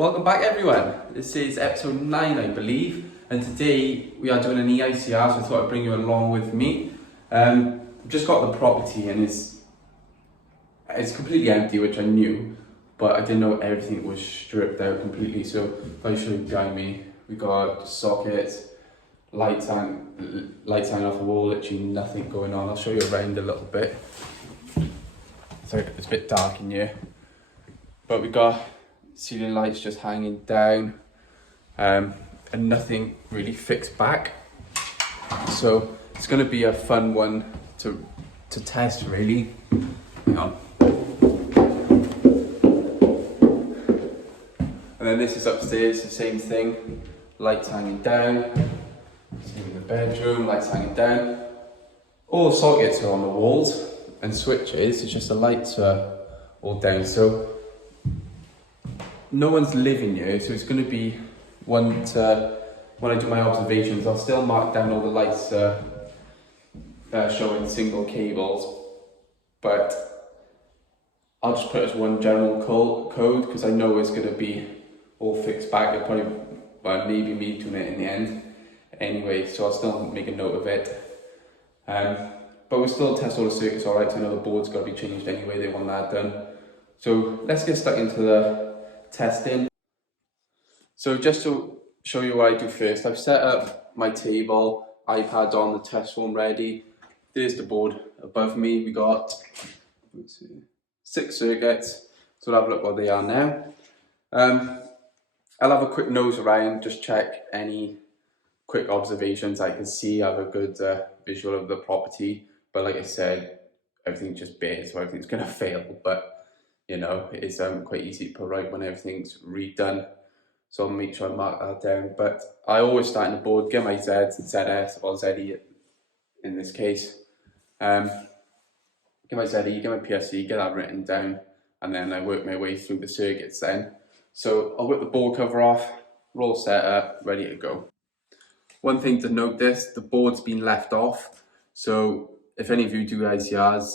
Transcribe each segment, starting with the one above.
Welcome back everyone. This is episode 9 I believe, and today we are doing an Eicr, so I thought I'd bring you along with me. I've just got the property and it's completely empty, which I knew, but I didn't know everything was stripped out completely. So if I show you behind me, we got sockets, lights hanging off the wall, literally nothing going on. I'll show you around a little bit. Sorry, it's a bit dark in here, but we got ceiling lights just hanging down, and nothing really fixed back. So it's going to be a fun one to test really. Hang on. And then this is upstairs, the same thing, lights hanging down. Same in the bedroom, lights hanging down. All the sockets are on the walls and switches, it's just the lights are all down. So no one's living here, so it's going to be one to, when I do my observations, I'll still mark down all the lights showing single cables, but I'll just put it as one general code because I know it's going to be all fixed back. It'll probably, well, maybe me doing it in the end anyway, so I'll still make a note of it. But we'll still test all the circuits alright, so I know the board's got to be changed anyway, they want that done. So let's get stuck into the testing. So just to show you what I do first, I've set up my table, iPad on, the test form ready. There's the board above me. We got 6 circuits, so we'll have a look what they are now. I'll have a quick nose around, just check any quick observations I can see. I have a good visual of the property, but like I said, everything's just bare, so everything's going to fail, but you know, it's quite easy to put right when everything's redone. So I'll make sure I mark that down. But I always start in the board, get my Zs, ZS or ZE in this case. Get my ZE, get my PSC, get that written down, and then I work my way through the circuits then. So I'll whip the board cover off, we're all set up, ready to go. One thing to notice, the board's been left off. So if any of you do ICRs,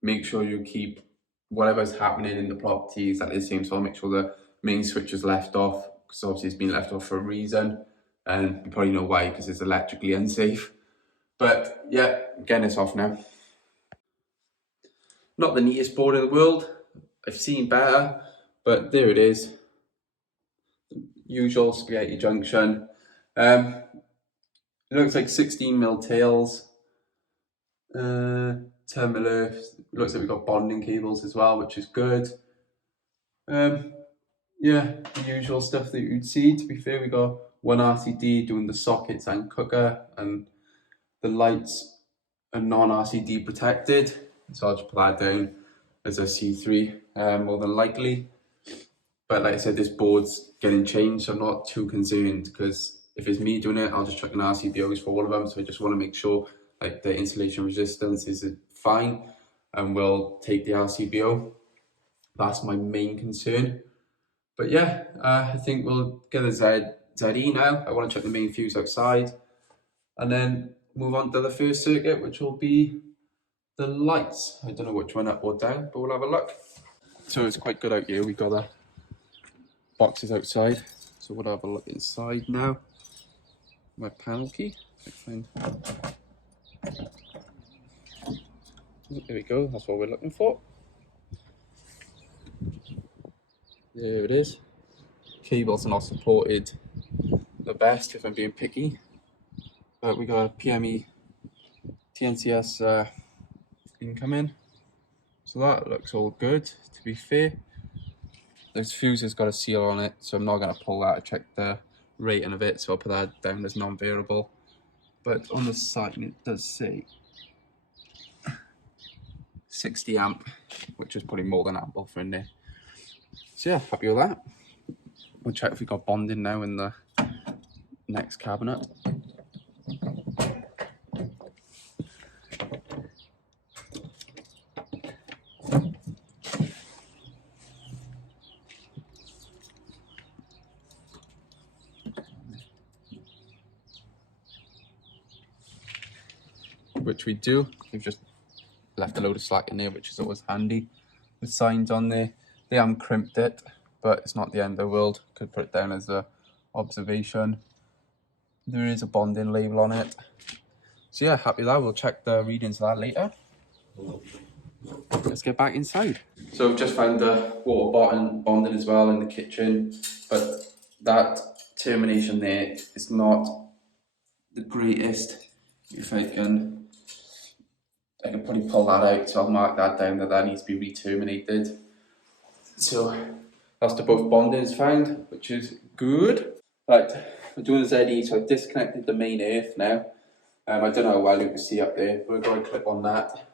make sure you keep whatever's happening in the property is at the same. So I'll make sure the main switch is left off, because obviously it's been left off for a reason, and you probably know why, because it's electrically unsafe. But yeah, getting this off now. Not the neatest board in the world, I've seen better, but there it is. Usual spaghetti junction. It looks like 16mm tails. 10mm, looks like we've got bonding cables as well, which is good. Yeah, the usual stuff that you'd see. To be fair, we got one RCD doing the sockets and cooker, and the lights are non-RCD protected, so I'll just put that down as a C3 more than likely. But like I said, this board's getting changed, so I'm not too concerned, because if it's me doing it, I'll just chuck an RCBOs for all of them. So I just want to make sure like the insulation resistance is fine, and we'll take the RCBO. That's my main concern. But yeah, I think we'll get a ZE now. I want to check the main fuse outside, and then move on to the first circuit, which will be the lights. I don't know which one up or down, but we'll have a look. So it's quite good out here. We've got the boxes outside, so we'll have a look inside now. My panel key, there we go, that's what we're looking for. There it is. Cables are not supported the best if I'm being picky, but we got a PME TNCS incoming, so that looks all good. To be fair, this fuse has got a seal on it, so I'm not going to pull that. I checked the rating of it, so I'll put that down as non-variable. But on the side it does say 60 amp, which is probably more than ample for in there. So yeah, happy with that. We'll check if we got bonding now in the next cabinet. Which we do. We've just left a load of slack in there, which is always handy. The signs on there, they haven't crimped it, but it's not the end of the world. Could put it down as a observation. There is a bonding label on it. So yeah, happy with that. We'll check the readings of that later. Let's get back inside. So I've just found the water bottle bonding as well in the kitchen, but that termination there is not the greatest. If I can probably pull that out, so I'll mark that down that needs to be re-terminated. So that's the both bondings found, which is good. Right, we're doing the ZE, so I've disconnected the main earth now. I don't know how well you can see up there, but I'm going to clip on that.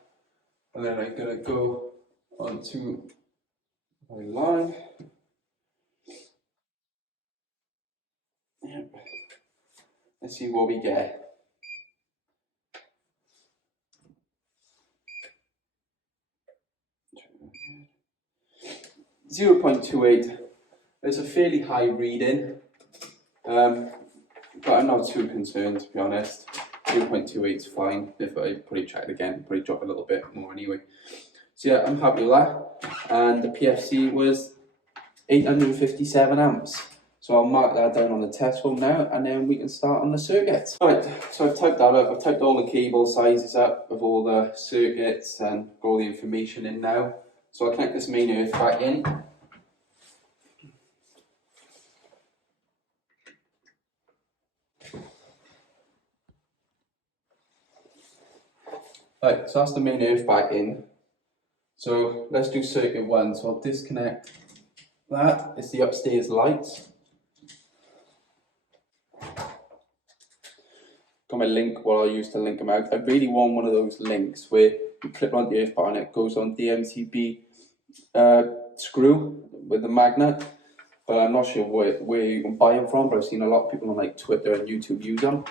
And then I'm going to go onto my line. Yep. Let's see what we get. .28. It's a fairly high reading, but I'm not too concerned, to be honest. 0.28 is fine. If I probably check it again, probably drop a little bit more anyway. So yeah, I'm happy with that. And the PFC was 857 amps. So I'll mark that down on the test form now, and then we can start on the circuits. Right, so I've typed that up. I've typed all the cable sizes up of all the circuits and got all the information in now. So I'll connect this main earth back in. Right, so that's the main earth back in. So let's do circuit 1. So I'll disconnect that. It's the upstairs lights. Got my link, what I use to link them out. I really want one of those links where you clip on the earth bar and it goes on DMCB screw with the magnet. But I'm not sure where you can buy them from, but I've seen a lot of people on like Twitter and YouTube use them.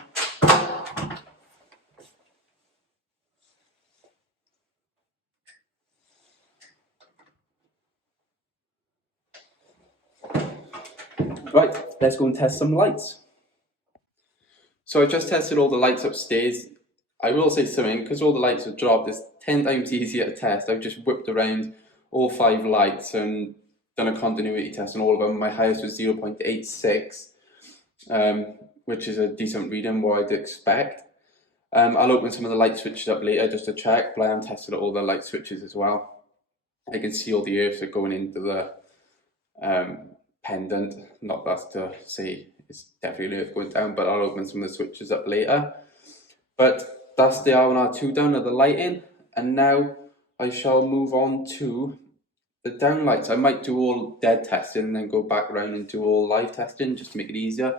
Right, let's go and test some lights. So I just tested all the lights upstairs. I will say something, because all the lights have dropped, it's 10 times easier to test. I've just whipped around all 5 lights and done a continuity test on all of them. My highest was 0.86, which is a decent reading, what I'd expect. I'll open some of the light switches up later just to check, but I am tested all the light switches as well. I can see all the earths are going into the pendant. Not that's to say it's definitely earth going down, but I'll open some of the switches up later. But that's the R1R2 down of the lighting, and now I shall move on to the down lights. I might do all dead testing and then go back around and do all live testing just to make it easier,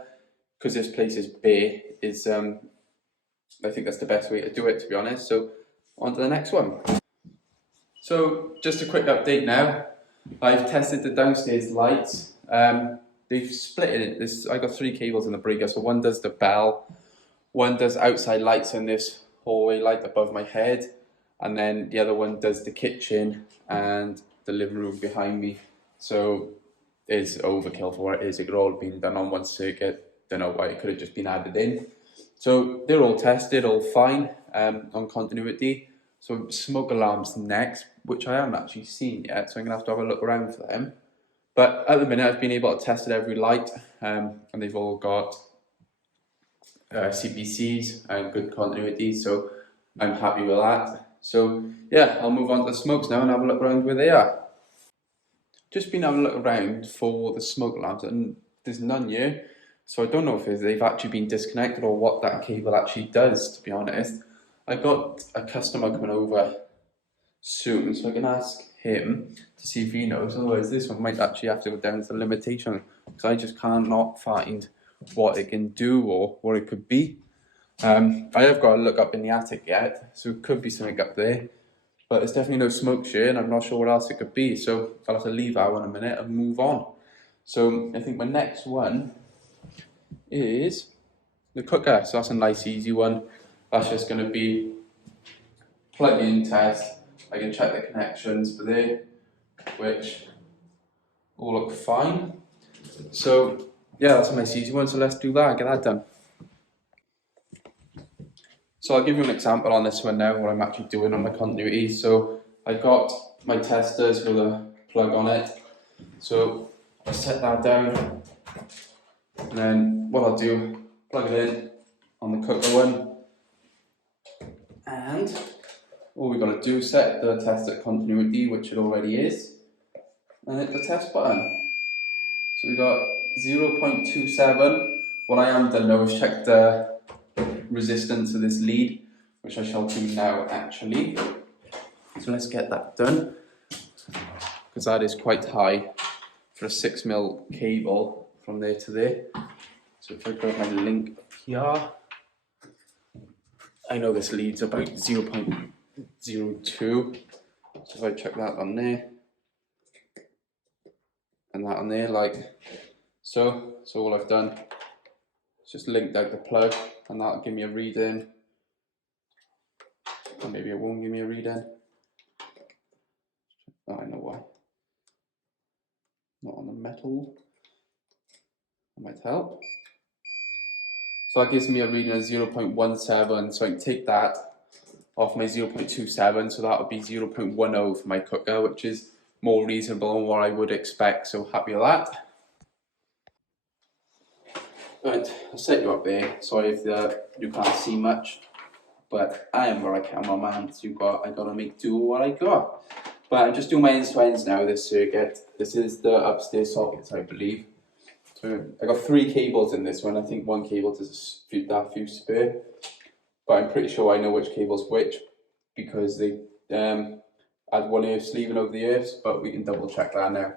because this place is bare. I think that's the best way to do it, to be honest. So on to the next one. So just a quick update now. I've tested the downstairs lights. They've split it. I got 3 cables in the breaker. So one does the bell, one does outside lights in this hallway light above my head, and then the other one does the kitchen and the living room behind me. So it's overkill for what it is. It could all have been done on one circuit. Don't know why it could have just been added in. So they're all tested, all fine on continuity. So smoke alarms next, which I haven't actually seen yet, so I'm going to have a look around for them. But at the minute I've been able to test every light, and they've all got CPCs and good continuity, so I'm happy with that. So yeah, I'll move on to the smokes now and have a look around where they are. Just been having a look around for the smoke alarms, and there's none here. So I don't know if they've actually been disconnected or what that cable actually does, to be honest. I got a customer coming over soon, so I can ask him to see if he knows. Otherwise this one might actually have to go down to the limitation, because I just cannot find what it can do or what it could be. I have got to look up in the attic yet, so it could be something up there, but there's definitely no smoke here and I'm not sure what else it could be, so I'll have to leave that one a minute and move on. So I think my next one is the cooker. So that's a nice easy one. That's just going to be plug in test. I can check the connections for there, which all look fine. So yeah, that's a nice easy one. So let's do that, get that done. So I'll give you an example on this one now, what I'm actually doing on my continuity. So I got my testers with a plug on it. So set that down, and then what I'll do, plug it in on the cooker one, and all we've got to do, set the test at continuity, which it already is, and hit the test button. So we got 0.27. What I haven't done now is check the resistance of this lead, which I shall do now actually. So let's get that done, because that is quite high for a 6mm cable from there to there. So if I grab my link up here, I know this lead's about 0.02. So if I check that on there, and that on there, like so. So all I've done is just linked out the plug, and that'll give me a reading. Or maybe it won't give me a reading. Oh, I know why. Not on the metal. That might help. So that gives me a reading of 0.17. So I can take that off my 0.27. So that would be 0.10 for my cooker, which is more reasonable than what I would expect. So happy with that. Right, I'll set you up there. Sorry if you can't see much, but I am where I can, my man. So I gotta make do with what I got. But I'm just doing my ends to ends now, this circuit. This is the upstairs sockets, I believe. So I got 3 cables in this one. I think one cable does that few spare. But I'm pretty sure I know which cable's which, because they add one earth sleeving over the earths, but we can double check that now.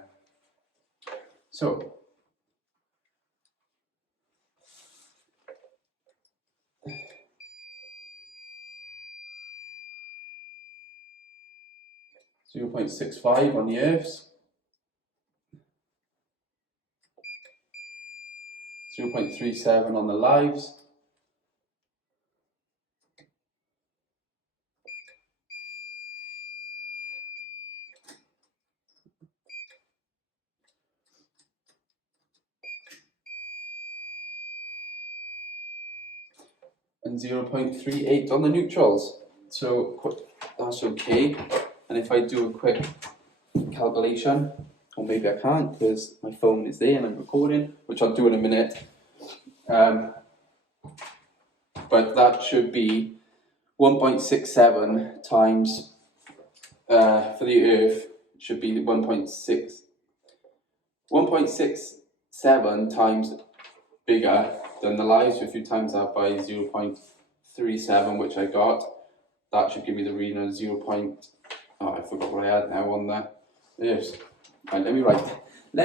So 0.65 on the earths, 0.37 on the lives, and 0.38 on the neutrals. So that's okay. And if I do a quick calculation, or maybe I can't because my phone is there and I'm recording, which I'll do in a minute. But that should be 1.67 times, for the earth, should be 1.67 times bigger than the lives. So if you times that by 0.37, which I got, that should give me the reading of I forgot what I had now on the earths. Right, let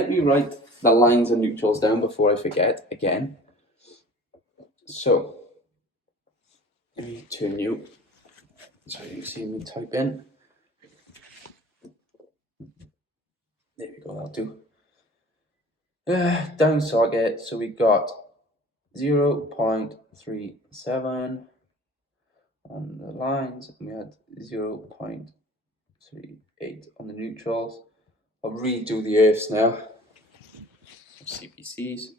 me write the lines and neutrals down before I forget again. So let me turn you so you can see me type in. There we go, that'll do. Down socket, so we got 0.37 on the lines, and we had 0.38 on the neutrals. I'll redo the earths now. CPCs.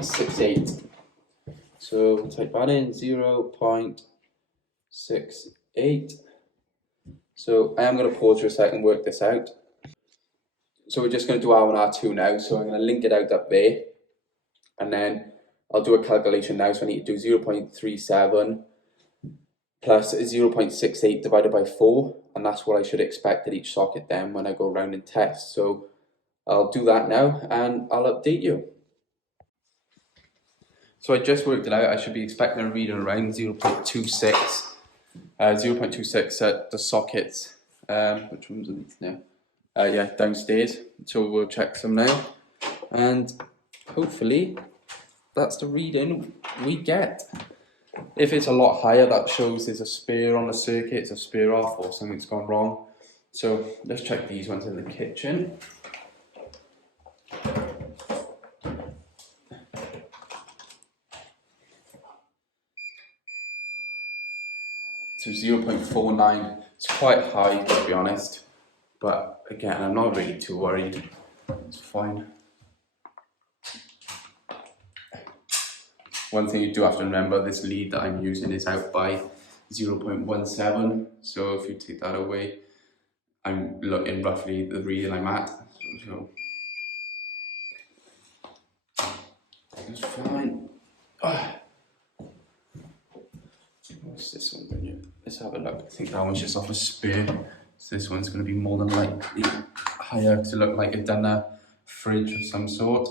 .68. So type that in, 0.68. So I am going to pause for a second and work this out. So we're just going to do R1, R2 now. So I'm going to link it out up there, and then I'll do a calculation now. So I need to do 0.37 plus 0.68 divided by 4, and that's what I should expect at each socket then when I go around and test. So I'll do that now and I'll update you. So I just worked it out. I should be expecting a reading around 0.26 at the sockets. Which ones are these now? Yeah, downstairs. So we'll check some now, and hopefully that's the reading we get. If it's a lot higher, that shows there's a spare on the circuit, it's a spare off, or something's gone wrong. So let's check these ones in the kitchen. So 0.49, it's quite high to be honest, But again, I'm not really too worried. It's fine. One thing you do have to remember, this lead that I'm using is out by 0.17. So if you take that away, I'm looking roughly the reading I'm at. So it's fine. What's this one doing here? Let's have a look. I think that one's just off a spare. So this one's going to be more than likely higher to look like it's done a fridge of some sort.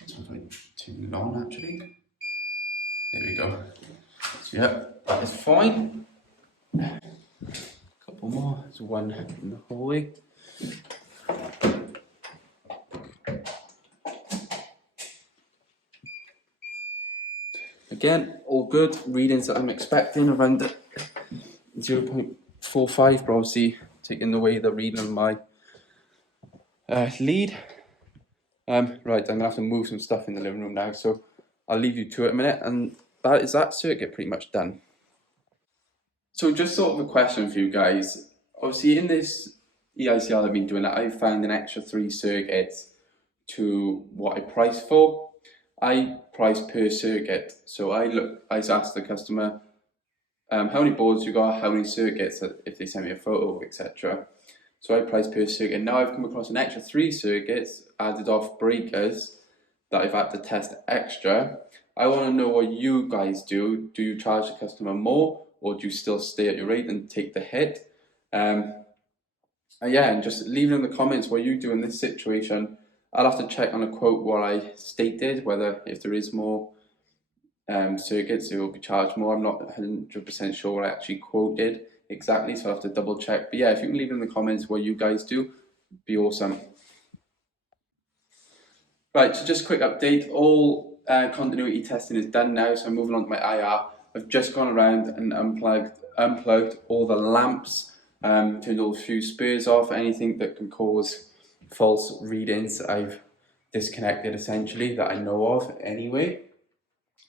This one's like too long actually. There we go. So yeah, that is fine. Couple more. There's one in the hallway. Again, all good. Readings that I'm expecting around 0.45, but obviously taking away the reading of my lead. Right, I'm gonna have to move some stuff in the living room now, so I'll leave you to it a minute, and that is that circuit pretty much done. So just sort of a question for you guys. Obviously in this EICR I've been doing, I found an extra 3 circuits to what I priced for. I price per circuit, so I asked the customer how many boards you got, how many circuits, if they send me a photo, etc. So I price per circuit. Now I've come across an extra 3 circuits added off breakers that I've had to test extra. I want to know what you guys do. Do you charge the customer more, or do you still stay at your rate and take the hit? Yeah, and just leave it in the comments what you do in this situation. I'll have to check on a quote what I stated, whether if there is more circuits, it will be charged more. I'm not 100% sure what I actually quoted exactly, so I'll have to double check. But yeah, if you can leave in the comments what you guys do, it'd be awesome. Right, so just a quick update. All continuity testing is done now, so I'm moving on to my IR. I've just gone around and unplugged all the lamps, turned all the fuse spurs off. Anything that can cause false readings I've disconnected essentially, that I know of anyway.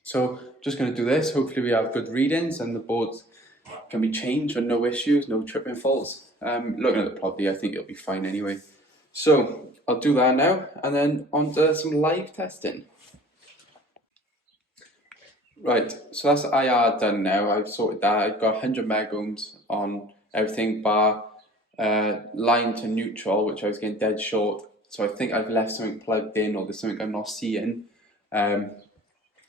So just going to do this. Hopefully we have good readings and the boards can be changed with no issues, no tripping faults. Looking at the property, I think it'll be fine anyway. So I'll do that now, and then on to some live testing. Right, so that's IR done now. I've sorted that. I've got 100 megohms on everything bar line to neutral, which I was getting dead short. So I think I've left something plugged in, or there's something I'm not seeing.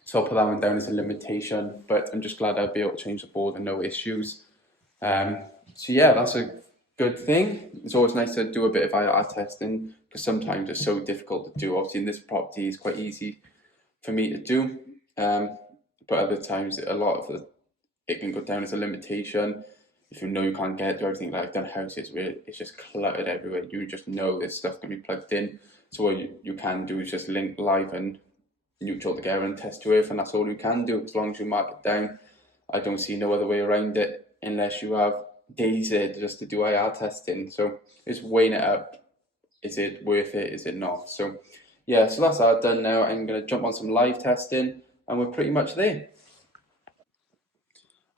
So I'll put that one down as a limitation, but I'm just glad I'll be able to change the board and no issues. So yeah, that's a good thing. It's always nice to do a bit of IR testing, because sometimes it's so difficult to do. Obviously in this property it's quite easy for me to do, but other times a lot of it can go down as a limitation. If you know you can't get to everything, like I've done houses where it's just cluttered everywhere, you just know this stuff can be plugged in. So what you can do is just link live and neutral together and test to earth, and that's all you can do as long as you mark it down. I don't see no other way around it unless you have days just to do IR testing. So it's weighing it up. Is it worth it? Is it not? So yeah, so that's all done now. I'm going to jump on some live testing and we're pretty much there.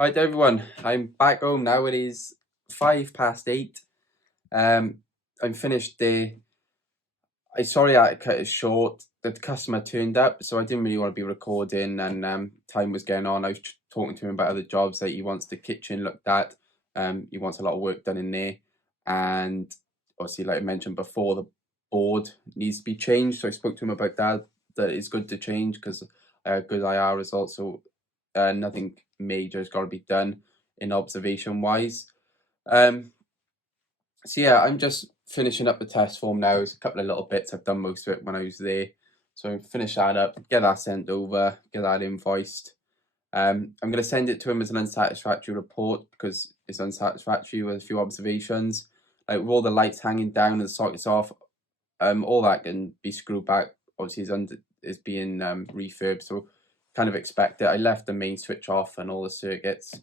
Right everyone, I'm back home now. It is 8:05. I'm finished there. Sorry I cut it short. The customer turned up, so I didn't really want to be recording, and time was going on. I was talking to him about other jobs that he wants the kitchen looked at. He wants a lot of work done in there, and obviously, like I mentioned before, the board needs to be changed. So I spoke to him about that. That it's good to change because I had good IR results. So nothing major has got to be done in observation wise. So yeah, I'm just finishing up the test form now. There's a couple of little bits. I've done most of it when I was there. So I'm finish that up, get that sent over, get that invoiced. I'm going to send it to him as an unsatisfactory report because it's unsatisfactory with a few observations. Like with all the lights hanging down and the sockets off, all that can be screwed back. Obviously is being refurbed, so kind of expect it. I left the main switch off and all the circuits,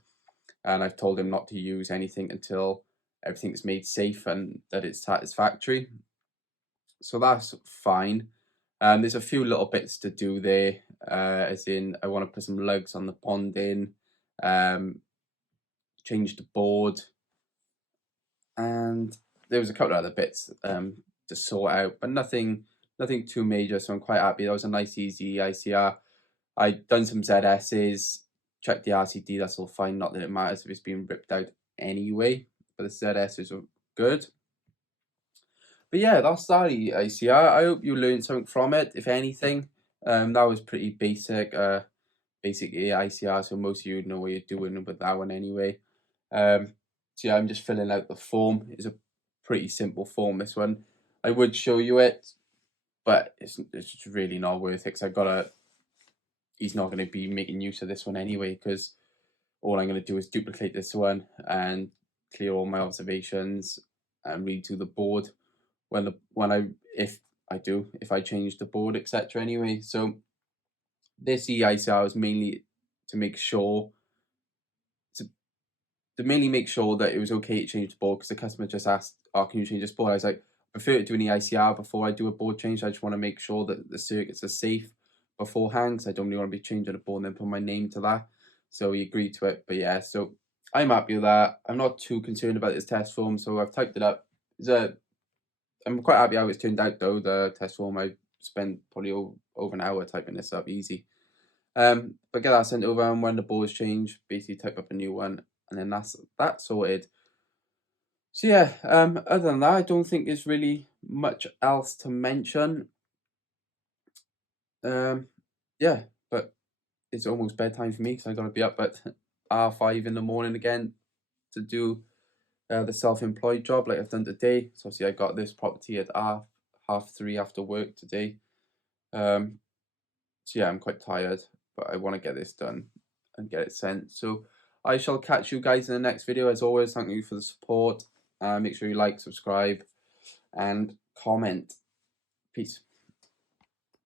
and I've told him not to use anything until everything's made safe and that it's satisfactory. So that's fine. There's a few little bits to do there, as in I want to put some lugs on the bonding, change the board, and there was a couple of other bits to sort out, but nothing too major. So I'm quite happy. That was a nice, easy ICR. I done some ZSs, checked the RCD. That's all fine. Not that it matters if it's been ripped out anyway. But the ZSs are good. But yeah, that's that ICR. I hope you learned something from it. If anything, that was pretty basic. Basically ICR. So most of you know what you're doing with that one anyway. So yeah, I'm just filling out the form. It's a pretty simple form, this one. I would show you it, but it's just really not worth it, because he's not going to be making use of this one anyway, because all I'm going to do is duplicate this one and clear all my observations and read to the board if I change the board, etc. anyway. So this EICR is mainly to make sure that it was okay to change the board, because the customer just asked, "Oh, can you change this board?" I was like, I prefer to do an EICR before I do a board change. I just want to make sure that the circuits are safe beforehand, because I don't really want to be changing a board and then put my name to that. So he agreed to it. But yeah, so I'm happy with that. I'm not too concerned about this test form, so I've typed it up. I'm quite happy how it's turned out though, the test form. I spent probably over an hour typing this up, easy. But get that sent over, and when the boards change, basically type up a new one, and then that's sorted. So yeah, other than that, I don't think there's really much else to mention. Yeah, but it's almost bedtime for me, because I gotta be up at 5 in the morning again to do the self-employed job like I've done today. So obviously I got this property at 3:30 after work today. So yeah, I'm quite tired, but I want to get this done and get it sent. So I shall catch you guys in the next video. As always, thank you for the support. Make sure you like, subscribe, and comment. Peace.